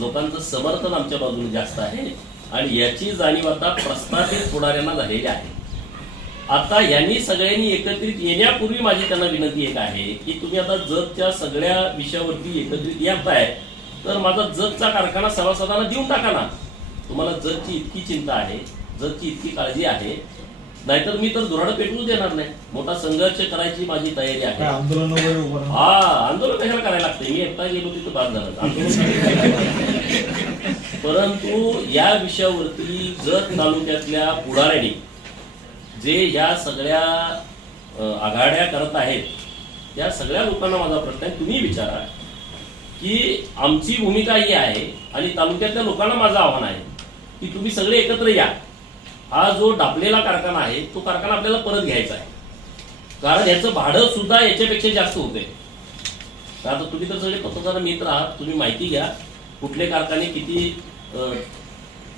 लोकांचं समर्थन आमच्या बाजूने जास्त आहे आणि याची जाणीव आता प्रस्थापित पुढाऱ्यांना झालेली आहे. आता यांनी सगळ्यांनी एकत्रित येण्यापूर्वी माझी त्यांना विनंती एक आहे की तुम्ही आता जतच्या सगळ्या विषयावरती एकत्रित येताय तर माझा जतचा कारखाना सभासदांना देऊन टाका ना. तुम्हाला जतची इतकी चिंता आहे, जतची इतकी काळजी आहे, नाहीतर मी तर धुराड पेटवूच देणार नाही. मोठा संघर्ष करायची माझी तयारी आहे. आंदोलन आंदोलन कशाला करायला लागते, मी एकटा गेलो तिथं बाद झालं आंदोलन. परंतु या विषयावरती जत तालुक्यातल्या पुढाऱ्यांनी जे या सगळ्या आघाड्या करत आहेत त्या सगळ्या लोकांना माझा प्रश्न आहे, तुम्ही विचारा की आमची भूमिका ही आहे आणि तालुक्यातल्या लोकांना माझं आव्हान आहे की तुम्ही सगळे एकत्र या. हा जो डापलेला कारखाना आहे तो कारखाना आपल्याला परत घ्यायचा आहे, कारण याचं भाडं सुद्धा याच्यापेक्षा जास्त होते. आता तुम्ही तर सगळे पत्रकार मित्र आहात, तुम्ही माहिती घ्या कुठले कारखाने किती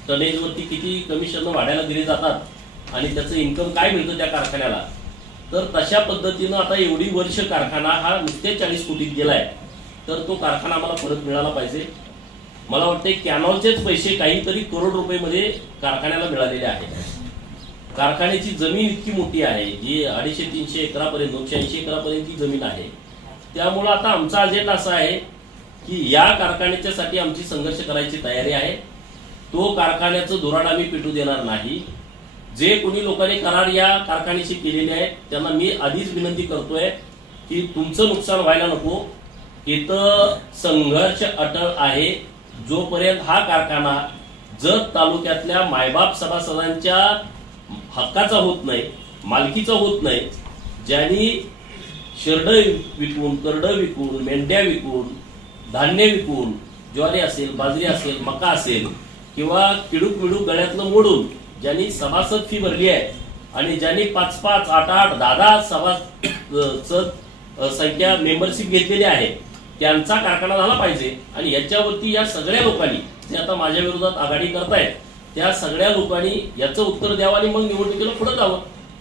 टनेजवरती किती कमिशन वाढायला दिले जातात आणि त्याचं इन्कम काय मिळतं त्या कारखान्याला. तर तशा पद्धतीनं आता एवढी वर्ष कारखाना हा नुसते 40 कोटीत गेलाय, तर तो कारखाना आम्हाला परत मिळाला पाहिजे. मला वाटते कॅनॉलचेच पैसे काहीतरी करोड रुपये कारखान्याला मिळालेले आहेत. कारखान्याची जमीन इतकी मोठी आहे जी 250-300 एकरापर्यंत 280 एकरापर्यंतची जमीन आहे. त्यामुळं आता आमचा अजेंडा असा आहे की या कारखान्याच्यासाठी आमची संघर्ष करायची तयारी आहे. तो कारखान्याचं धुराड आम्ही पेटू देणार नाही. जे कोणी लोकांनी करार या कारखान्याशी केलेले आहेत त्यांना मी आधीच विनंती करतोय की तुमचं नुकसान व्हायला नको. इथं संघर्ष अटळ आहे. जोपर्यंत हा कारखाना जत तालुक्यातल्या मायबाप सभासदांच्या हक्काचा होत नाही, मालकीचा होत नाही, ज्यांनी शेरडं विकून, करडं विकून, मेंढ्या विकून, धान्य विकून, ज्वारी असेल, बाजरी असेल, मका असेल किंवा किडूक मिडूक गळ्यातलं मोडून ज्यांनी सभासद फी भरली आहे आणि ज्यांनी 5-5, 8-8, 10-10 सभासद संख्या मेंबरशिप घेतलेली आहे त्यांचा कारखाना झाला पाहिजे. आणि याच्यावरती या सगळ्या लोकांनी जे आता माझ्या विरोधात आघाडी करतायत त्या सगळ्या लोकांनी याचं उत्तर द्यावं आणि मग निवडणुकीला पुढे जावं.